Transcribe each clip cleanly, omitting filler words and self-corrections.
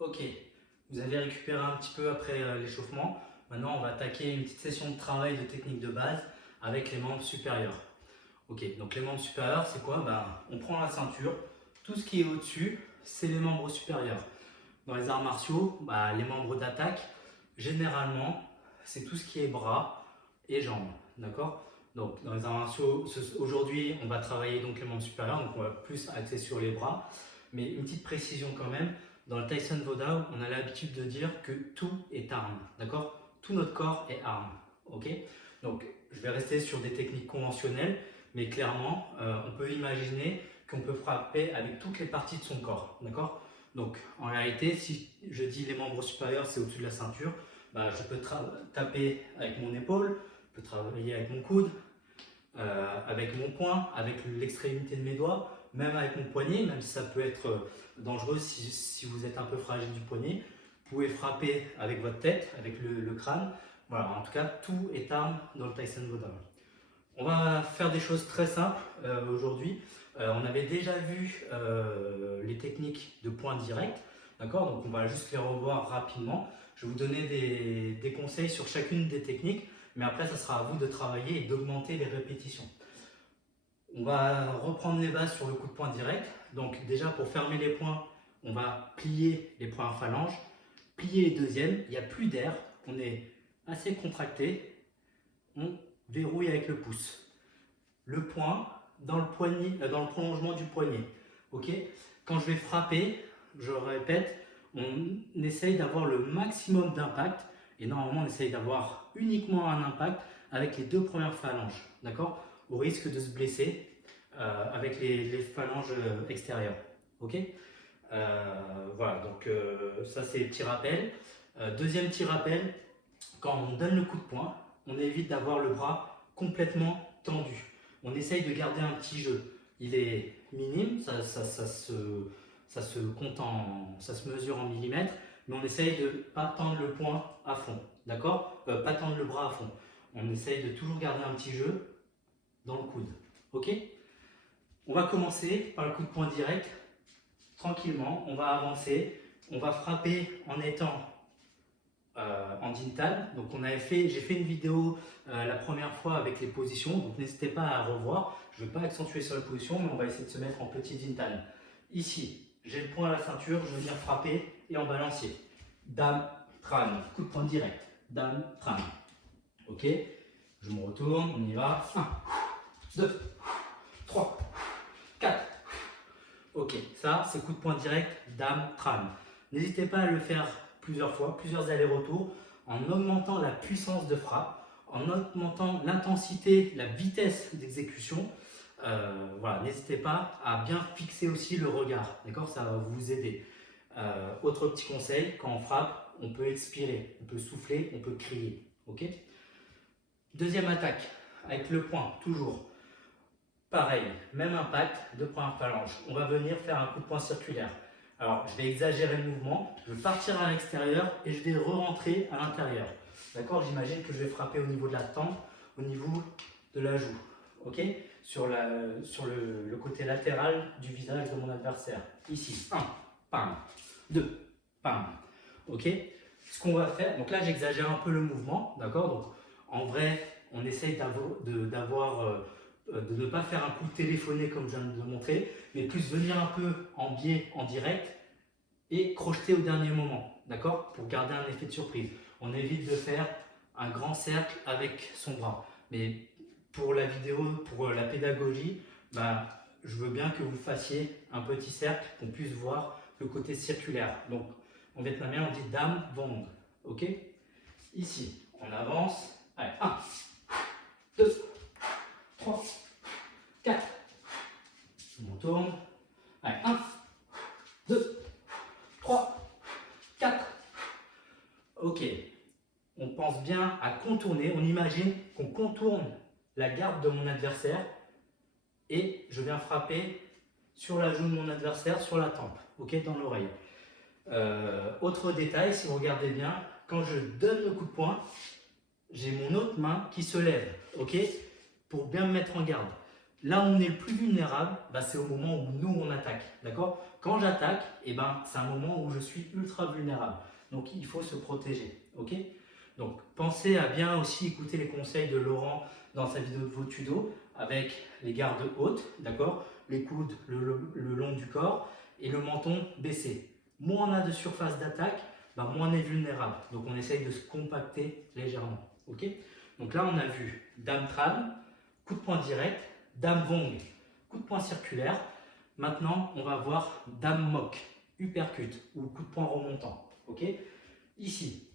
Ok, vous avez récupéré un petit peu après l'échauffement. Maintenant, on va attaquer une petite session de travail de technique de base avec les membres supérieurs. Ok, donc les membres supérieurs, c'est quoi? On prend la ceinture, tout ce qui est au-dessus, c'est les membres supérieurs. Dans les arts martiaux, les membres d'attaque, généralement, c'est tout ce qui est bras et jambes. D'accord? Donc, dans les arts martiaux, aujourd'hui, on va travailler donc les membres supérieurs, donc on va plus axer sur les bras. Mais une petite précision quand même, dans le Tyson Vodao, on a l'habitude de dire que tout est arme. D'accord? Tout notre corps est arme. Ok? Donc, je vais rester sur des techniques conventionnelles, mais clairement, on peut imaginer qu'on peut frapper avec toutes les parties de son corps. D'accord? Donc, en réalité, si je dis les membres supérieurs, c'est au-dessus de la ceinture, je peux taper avec mon épaule, je peux travailler avec mon coude, avec mon poing, avec l'extrémité de mes doigts, même avec mon poignet, même si ça peut être dangereux si vous êtes un peu fragile du poignet. Vous pouvez frapper avec votre tête, avec le crâne. Voilà, en tout cas, tout est arme dans le Tyson Vodao. On va faire des choses très simples aujourd'hui. On avait déjà vu les techniques de points directs, d'accord? Donc on va juste les revoir rapidement. Je vais vous donner des conseils sur chacune des techniques, mais après ça sera à vous de travailler et d'augmenter les répétitions. On va reprendre les bases sur le coup de poing direct. Donc déjà pour fermer les poings, on va plier les premières phalanges, plier les deuxièmes, il n'y a plus d'air, on est assez contracté, on verrouille avec le pouce. Le poing dans le poignet, dans le prolongement du poignet. Ok? Quand je vais frapper, je répète, on essaye d'avoir le maximum d'impact et normalement on essaye d'avoir uniquement un impact avec les deux premières phalanges, d'accord? Au risque de se blesser avec les phalanges extérieures. Ok? Voilà, donc ça c'est le petit rappel. Deuxième petit rappel, quand on donne le coup de poing, on évite d'avoir le bras complètement tendu. On essaye de garder un petit jeu. Il est minime, ça se mesure en millimètres, mais on essaye de ne pas tendre le poing à fond, d'accord? Pas tendre le bras à fond. On essaye de toujours garder un petit jeu dans le coude, ok? On va commencer par le coup de poing direct, tranquillement, on va avancer, on va frapper en étant en dintal. Donc j'ai fait une vidéo la première fois avec les positions, donc n'hésitez pas à revoir. Je ne vais pas accentuer sur la position, mais on va essayer de se mettre en petit dintal. Ici, j'ai le poing à la ceinture, je vais venir frapper et en balancier. Dame, tran, coup de poing direct. Dame, tran. Ok, je me retourne, on y va. 1, 2, 3, 4. Ok, ça c'est coup de poing direct, dame, tran. N'hésitez pas à le faire plusieurs fois, plusieurs allers-retours, en augmentant la puissance de frappe, en augmentant l'intensité, la vitesse d'exécution. Voilà, n'hésitez pas à bien fixer aussi le regard, d'accord? Ça va vous aider. Autre petit conseil, quand on frappe, on peut expirer, on peut souffler, on peut crier, ok? Deuxième attaque, avec le poing, toujours. Pareil, même impact, deux premières phalanges. On va venir faire un coup de poing circulaire. Alors, je vais exagérer le mouvement, je vais partir à l'extérieur et je vais re-rentrer à l'intérieur. D'accord? J'imagine que je vais frapper au niveau de la tempe, au niveau de la joue. Ok? Sur le côté latéral du visage de mon adversaire. Ici, 1, pam, 2, pam. Ok? Ce qu'on va faire, donc là j'exagère un peu le mouvement, d'accord? Donc en vrai, on essaye de ne pas faire un coup téléphoné comme je viens de le montrer, mais plus venir un peu en biais, en direct, et crocheter au dernier moment, d'accord? Pour garder un effet de surprise. On évite de faire un grand cercle avec son bras. Mais pour la vidéo, pour la pédagogie, je veux bien que vous fassiez un petit cercle, qu'on puisse voir le côté circulaire. Donc, en vietnamien, on dit dame vong, ok? Ici, on avance. Allez, 1, 2, 3, 4. On tourne. Allez, 1, 2, 3, 4. Ok. On pense bien à contourner. On imagine qu'on contourne la garde de mon adversaire et je viens frapper sur la joue de mon adversaire, sur la tempe, ok, dans l'oreille. Autre détail, si vous regardez bien, quand je donne le coup de poing, j'ai mon autre main qui se lève, ok, pour bien me mettre en garde. là où on est le plus vulnérable, bah, c'est au moment où nous on attaque, d'accord? Quand j'attaque, eh ben, c'est un moment où je suis ultra vulnérable. Donc il faut se protéger, ok? Donc pensez à bien aussi écouter les conseils de Laurent dans sa vidéo de vos tutos avec les gardes hautes, d'accord? Les coudes le long du corps et le menton baissé. Moins on a de surface d'attaque, bah, moins on est vulnérable. Donc on essaye de se compacter légèrement, ok? Donc là on a vu dame trad, coup de poing direct, dame vong, coup de poing circulaire. Maintenant, on va voir dame mock, uppercut ou coup de poing remontant. Ok? Ici,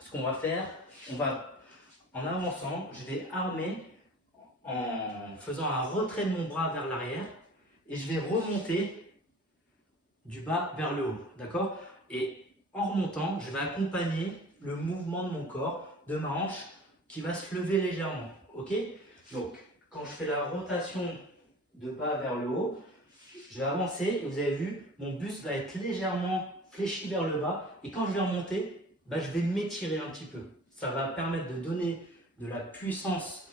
ce qu'on va faire, en avançant, je vais armer en faisant un retrait de mon bras vers l'arrière et je vais remonter du bas vers le haut. D'accord? Et en remontant, je vais accompagner le mouvement de mon corps, de ma hanche, qui va se lever légèrement. Ok? Donc, quand je fais la rotation de bas vers le haut, je vais avancer et vous avez vu, mon buste va être légèrement fléchi vers le bas et quand je vais remonter, bah, je vais m'étirer un petit peu. Ça va permettre de donner de la puissance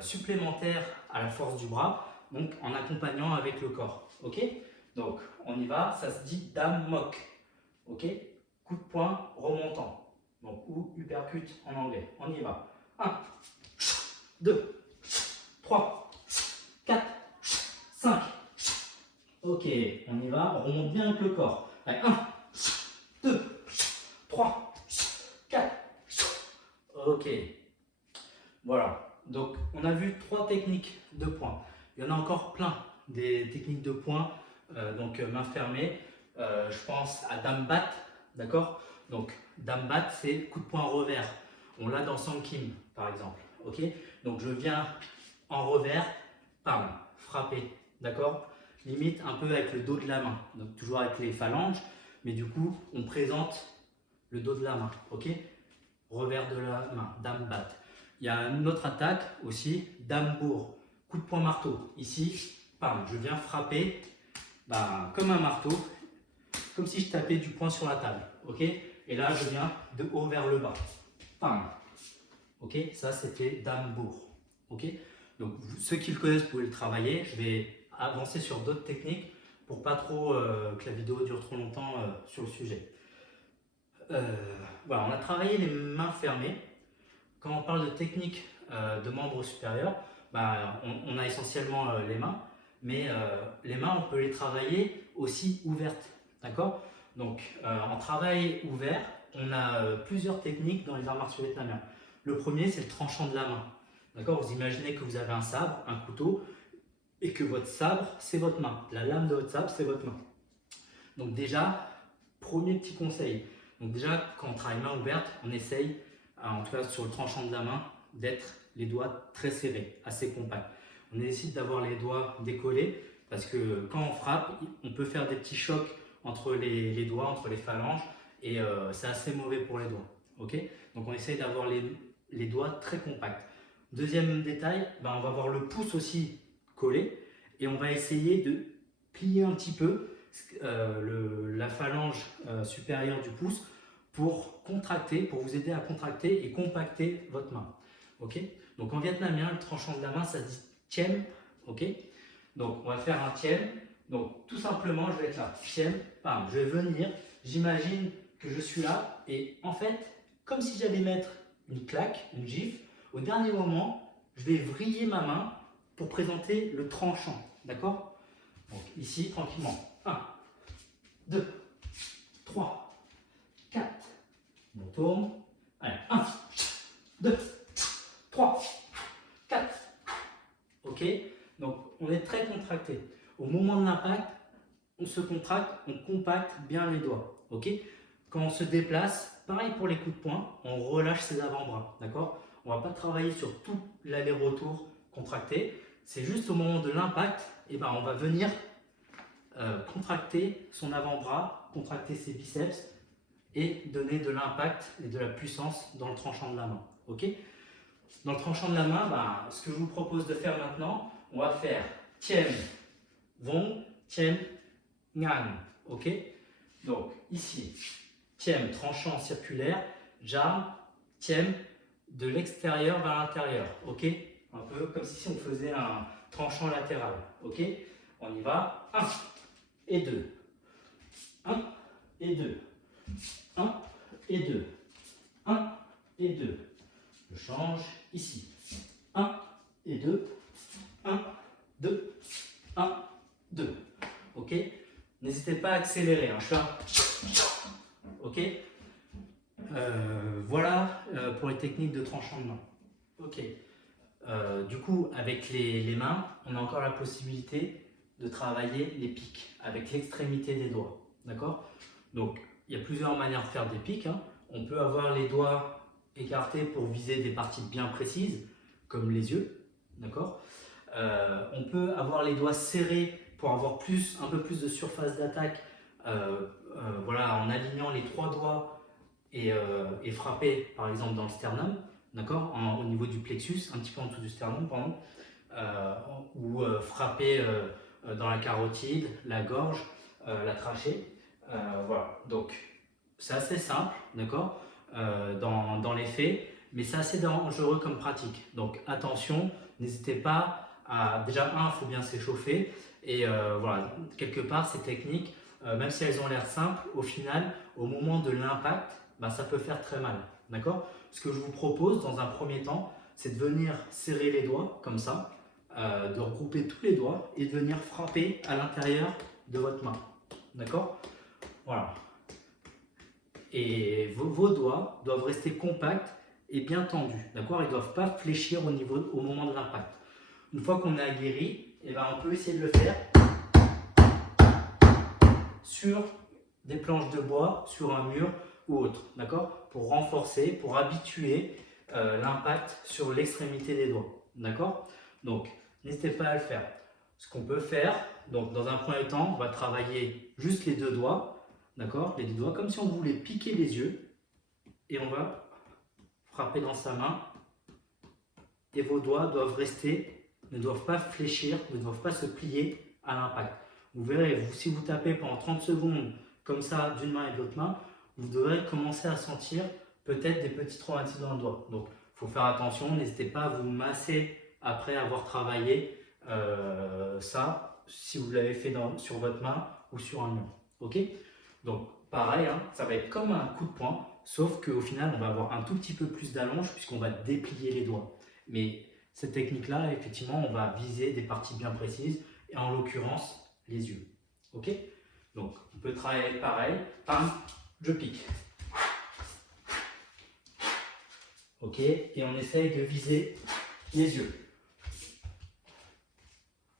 supplémentaire à la force du bras, donc en accompagnant avec le corps. Ok? Donc on y va, ça se dit dame mock. Ok? Coup de poing remontant. Donc ou uppercut en anglais. On y va. 1, 2, 3, 4, 5. Ok, on y va, on remonte bien avec le corps. Allez, 1, 2, 3, 4. Ok, voilà. Donc, on a vu 3 techniques de poing. Il y en a encore plein des techniques de poing. Donc, main fermée. Je pense à dame bat, d'accord? Donc, dame bat, c'est coup de poing revers. On l'a dans Sang Kim, par exemple. Ok? Donc, je viens en revers, pam, frapper, d'accord? Limite un peu avec le dos de la main, donc toujours avec les phalanges, mais du coup on présente le dos de la main, ok? Revers de la main, dame bat. Il y a une autre attaque aussi, dame bourre, coup de poing marteau. Ici, pam, je viens frapper bah, comme un marteau, comme si je tapais du poing sur la table, ok? Et là je viens de haut vers le bas, pam, ok? Ça c'était dame bourre, ok? Donc ceux qui le connaissent, vous pouvez le travailler. Je vais avancer sur d'autres techniques pour pas trop que la vidéo dure trop longtemps sur le sujet. Voilà, on a travaillé les mains fermées. Quand on parle de technique de membres supérieurs, bah, on a essentiellement les mains, mais les mains, on peut les travailler aussi ouvertes. D'accord? Donc en travail ouvert, on a plusieurs techniques dans les arts martiaux vietnamiens. Le premier, c'est le tranchant de la main. D'accord? Vous imaginez que vous avez un sabre, un couteau, et que votre sabre, c'est votre main. La lame de votre sabre, c'est votre main. Donc déjà, premier petit conseil. Donc déjà, quand on travaille main ouverte, on essaye, en tout cas sur le tranchant de la main, d'être les doigts très serrés, assez compacts. On essaie d'avoir les doigts décollés, parce que quand on frappe, on peut faire des petits chocs entre les doigts, entre les phalanges, et c'est assez mauvais pour les doigts. Okay? Donc on essaye d'avoir les doigts très compacts. Deuxième détail, ben on va avoir le pouce aussi collé et on va essayer de plier un petit peu la phalange supérieure du pouce pour contracter, pour vous aider à contracter et compacter votre main. Ok? Donc en vietnamien, le tranchant de la main, ça se dit tiem. Ok? Donc on va faire un tiem. Donc tout simplement, je vais être là. Tiem, bam, je vais venir. J'imagine que je suis là et en fait, comme si j'allais mettre une claque, une gifle, au dernier moment, je vais vriller ma main pour présenter le tranchant. D'accord? Donc ici, tranquillement. 1, 2, 3, 4. On tourne. Allez, 1, 2, 3, 4. Ok? Donc on est très contracté. Au moment de l'impact, on se contracte, on compacte bien les doigts. Ok? Quand on se déplace, pareil pour les coups de poing, on relâche ses avant-bras. D'accord? On ne va pas travailler sur tout l'aller-retour contracté. C'est juste au moment de l'impact, et ben on va venir contracter son avant-bras, contracter ses biceps et donner de l'impact et de la puissance dans le tranchant de la main. Ok? Dans le tranchant de la main, bah, ce que je vous propose de faire maintenant, on va faire tiem, vong, tiem, ngan. Ok? Donc ici, tiem, tranchant circulaire, jam, tiem, de l'extérieur vers l'intérieur. Ok? Un peu comme si on faisait tranchant latéral. Ok, on y va. 1 et 2. 1 et 2. 1 et 2. 1 et 2. Je change ici. 1 et 2. 1, 2. 1, 2. Ok, n'hésitez pas à accélérer. Hein. Je fais un... Ok, voilà pour les techniques de tranchant de main. Ok. Du coup, avec les mains, on a encore la possibilité de travailler les pics avec l'extrémité des doigts. D'accord? Donc, il y a plusieurs manières de faire des pics. Hein. On peut avoir les doigts écartés pour viser des parties bien précises, comme les yeux. D'accord? On peut avoir les doigts serrés pour avoir un peu plus de surface d'attaque. Voilà, en alignant les 3 doigts et frapper, par exemple, dans le sternum. D'accord, au niveau du plexus, un petit peu en dessous du sternum, pardon, ou frapper dans la carotide, la gorge, la trachée. Voilà, donc c'est assez simple, d'accord, dans les faits, mais c'est assez dangereux comme pratique. Donc attention, n'hésitez pas à. Déjà, il faut bien s'échauffer, et voilà, quelque part, ces techniques, même si elles ont l'air simples, au final, au moment de l'impact, bah, ça peut faire très mal, d'accord? Ce que je vous propose dans un premier temps, c'est de venir serrer les doigts comme ça, de regrouper tous les doigts et de venir frapper à l'intérieur de votre main. D'accord? Voilà. Et vos doigts doivent rester compacts et bien tendus. D'accord? Ils ne doivent pas fléchir au moment de l'impact. Une fois qu'on est aguerri, eh ben, on peut essayer de le faire sur des planches de bois, sur un mur ou autre, d'accord, pour renforcer, pour habituer l'impact sur l'extrémité des doigts, d'accord. Donc, n'hésitez pas à le faire. Ce qu'on peut faire, donc dans un premier temps, on va travailler juste les 2 doigts, d'accord, les 2 doigts, comme si on voulait piquer les yeux, et on va frapper dans sa main, et vos doigts doivent rester, ne doivent pas fléchir, ne doivent pas se plier à l'impact. Vous verrez, si vous tapez pendant 30 secondes comme ça d'une main et de l'autre main, vous devrez commencer à sentir peut-être des petits traumatismes dans le doigt. Donc, il faut faire attention, n'hésitez pas à vous masser après avoir travaillé ça, si vous l'avez fait sur votre main ou sur un mur. Ok? Donc, pareil, hein, ça va être comme un coup de poing, sauf qu'au final, on va avoir un tout petit peu plus d'allonge puisqu'on va déplier les doigts. Mais cette technique-là, effectivement, on va viser des parties bien précises, et en l'occurrence, les yeux. Ok? Donc, on peut travailler pareil. Pam, je pique. Ok? Et on essaye de viser les yeux.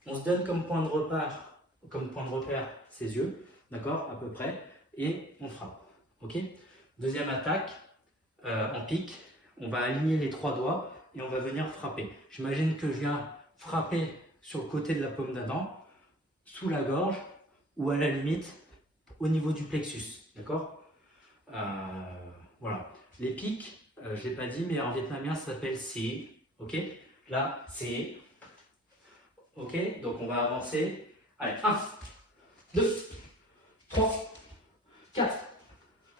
On se donne comme point de repère ses yeux, d'accord, à peu près, et on frappe. Ok? Deuxième attaque, en pique, on va aligner les 3 doigts et on va venir frapper. J'imagine que je viens frapper sur le côté de la paume d'Adam, sous la gorge, ou à la limite au niveau du plexus, d'accord. Voilà. Les pics, je ne l'ai pas dit, mais en vietnamien ça s'appelle si, ok. Là, c'est, ok. Donc on va avancer. Allez, 1, 2, 3, 4.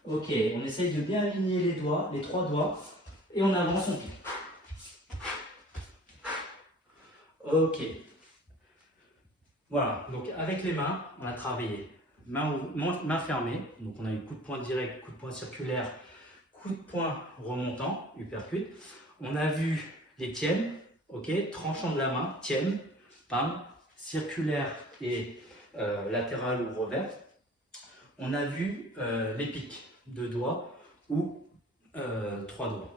Ok, on essaye de bien aligner les doigts, les 3 doigts, et on avance, on pique. Ok. Voilà, donc avec les mains, on a travaillé main fermée, donc on a eu coup de poing direct, coup de poing circulaire, coup de poing remontant, uppercut. On a vu les tièmes, ok, tranchant de la main, tième, pam, circulaire et latéral ou revers. On a vu les pics, 2 doigts ou 3 doigts.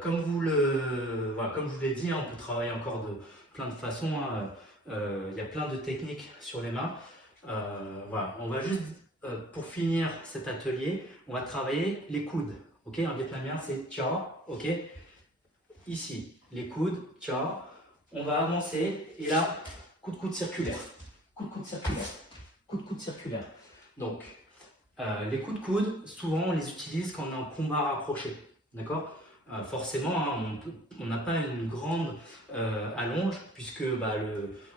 Comme je vous l'ai dit, hein, on peut travailler encore de plein de façons. Hein. Il y a plein de techniques sur les mains. Voilà, on va juste, pour finir cet atelier, on va travailler les coudes. Ok, en vietnamien c'est cha. Ok, ici les coudes, cha. On va avancer et là, coup de coude circulaire, coup de coude circulaire, coup de coude circulaire. Donc, les coups de coude, souvent on les utilise quand on est en combat rapproché. D'accord? Forcément, hein, on n'a pas une grande allonge puisque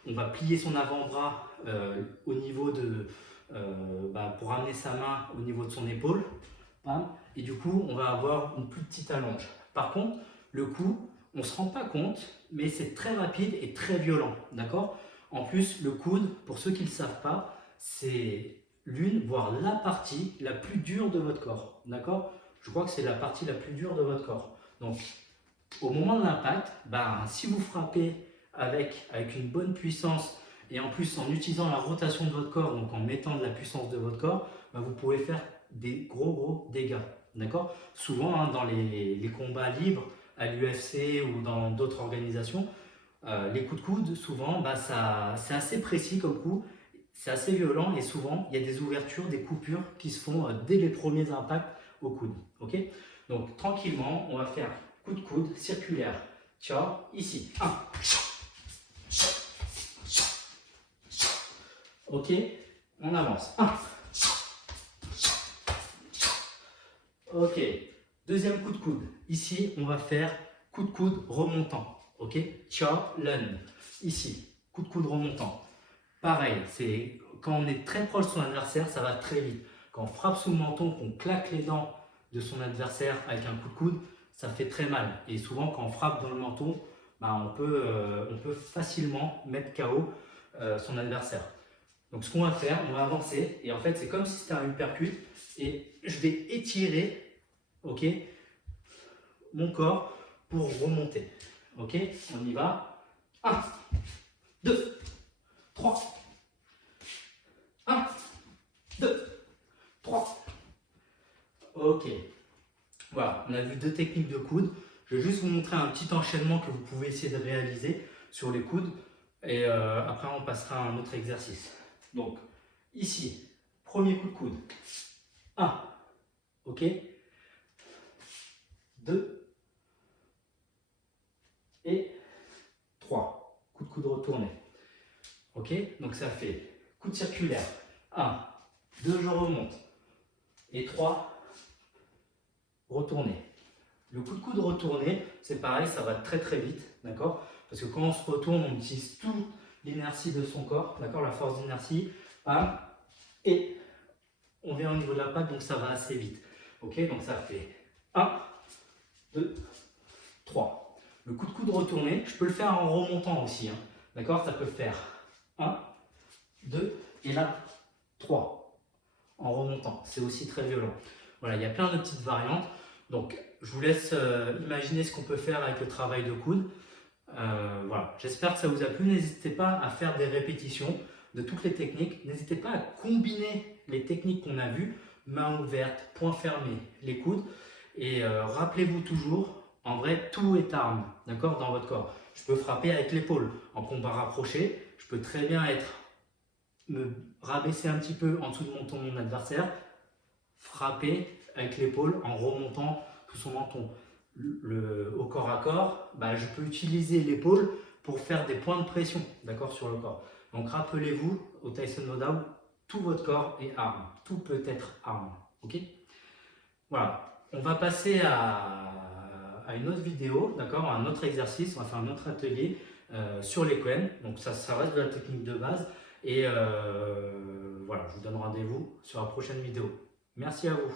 on va plier son avant-bras au niveau pour amener sa main au niveau de son épaule, hein, et du coup on va avoir une plus petite allonge. Par contre, le coup, On ne se rend pas compte, mais c'est très rapide et très violent, d'accord? En plus, le coude, pour ceux qui ne le savent pas, c'est l'une, voire la partie la plus dure de votre corps, d'accord? Je crois que c'est la partie la plus dure de votre corps. Donc, au moment de l'impact, si vous frappez avec une bonne puissance et en plus en utilisant la rotation de votre corps, donc en mettant de la puissance de votre corps, vous pouvez faire des gros dégâts, d'accord? Souvent, dans les combats libres, à l'UFC ou dans d'autres organisations, les coups de coude, souvent, c'est assez précis comme coup, c'est assez violent et souvent, il y a des ouvertures, des coupures qui se font dès les premiers impacts au coude. Ok? Donc, tranquillement, on va faire coup de coude circulaire. Ciao, ici. 1. Ok? On avance. 1. Ok. Deuxième coup de coude. Ici, on va faire coup de coude remontant. Ok? Ciao, lun. Ici, coup de coude remontant. Pareil, c'est quand on est très proche de son adversaire, ça va très vite. Quand on frappe sous le menton, qu'on claque les dents de son adversaire avec un coup de coude, ça fait très mal. Et souvent, quand on frappe dans le menton, on peut facilement mettre KO son adversaire. Donc, ce qu'on va faire, on va avancer. Et en fait, c'est comme si c'était un uppercut. Et je vais étirer, ok, mon corps pour remonter. Ok, on y va. 1, 2, 3. 1, 2, 3. Ok. Voilà, on a vu deux techniques de coude. Je vais juste vous montrer un petit enchaînement que vous pouvez essayer de réaliser sur les coudes. Et après, on passera à un autre exercice. Donc, ici, premier coup de coude. 1. Ok. 2. Et 3. Coup de coude retourné. Ok. Donc, ça fait coup de circulaire. 1. 2, je remonte. Et 3. Retourner. Le coup de coude retourné, c'est pareil, ça va très vite, d'accord? Parce que quand on se retourne, on utilise toute l'inertie de son corps, d'accord? La force d'inertie, et on vient au niveau de la patte, donc ça va assez vite. Ok, donc ça fait 1, 2, 3. Le coup de coude retourné, je peux le faire en remontant aussi, d'accord? Ça peut faire 1, 2, et là, 3, en remontant. C'est aussi très violent. Voilà, il y a plein de petites variantes. Donc, je vous laisse imaginer ce qu'on peut faire avec le travail de coude. Voilà, j'espère que ça vous a plu. N'hésitez pas à faire des répétitions de toutes les techniques. N'hésitez pas à combiner les techniques qu'on a vues, main ouverte, poing fermé, les coudes. Et rappelez-vous toujours, en vrai, tout est arme, d'accord, dans votre corps. Je peux frapper avec l'épaule en combat rapproché. Je peux très bien me rabaisser un petit peu en dessous de mon adversaire, frapper avec l'épaule en remontant tout son menton. Au corps à corps, je peux utiliser l'épaule pour faire des points de pression, d'accord, sur le corps. Donc rappelez-vous, au Tyson No Down, tout votre corps est arme, tout peut être arme, ok? Voilà, on va passer à une autre vidéo, d'accord, un autre exercice, on va faire un autre atelier sur les Quen. Donc ça reste de la technique de base. Et voilà, je vous donne rendez-vous sur la prochaine vidéo. Merci à vous.